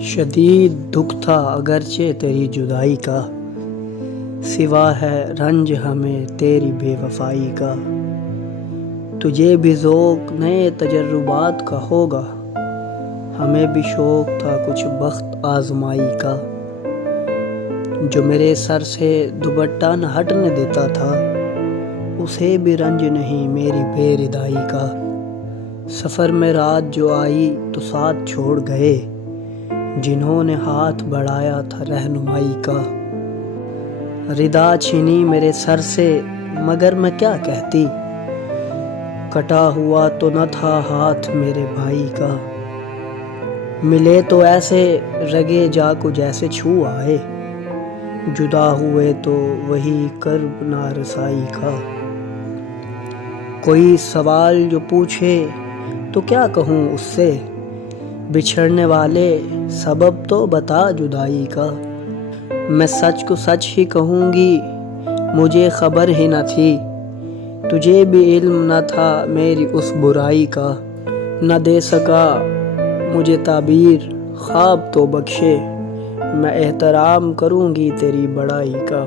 شدید دکھ تھا اگرچہ تیری جدائی کا، سوا ہے رنج ہمیں تیری بے وفائی کا۔ تجھے بھی ذوق نئے تجربات کا ہوگا، ہمیں بھی شوق تھا کچھ بخت آزمائی کا۔ جو میرے سر سے دوپٹہ نہ ہٹنے دیتا تھا، اسے بھی رنج نہیں میری بے ردائی کا۔ سفر میں رات جو آئی تو ساتھ چھوڑ گئے، جنہوں نے ہاتھ بڑھایا تھا رہنمائی کا۔ ردا چھینی میرے سر سے مگر میں کیا کہتی، کٹا ہوا تو نہ تھا ہاتھ میرے بھائی کا۔ ملے تو ایسے رگے جا کو جیسے چھو آئے، جدا ہوئے تو وہی کرب نارسائی کا۔ کوئی سوال جو پوچھے تو کیا کہوں اس سے، بچھڑنے والے سبب تو بتا جدائی کا۔ میں سچ کو سچ ہی کہوں گی، مجھے خبر ہی نہ تھی، تجھے بھی علم نہ تھا میری اس برائی کا۔ نہ دے سکا مجھے تعبیر خواب تو بخشے، میں احترام کروں گی تیری بڑائی کا۔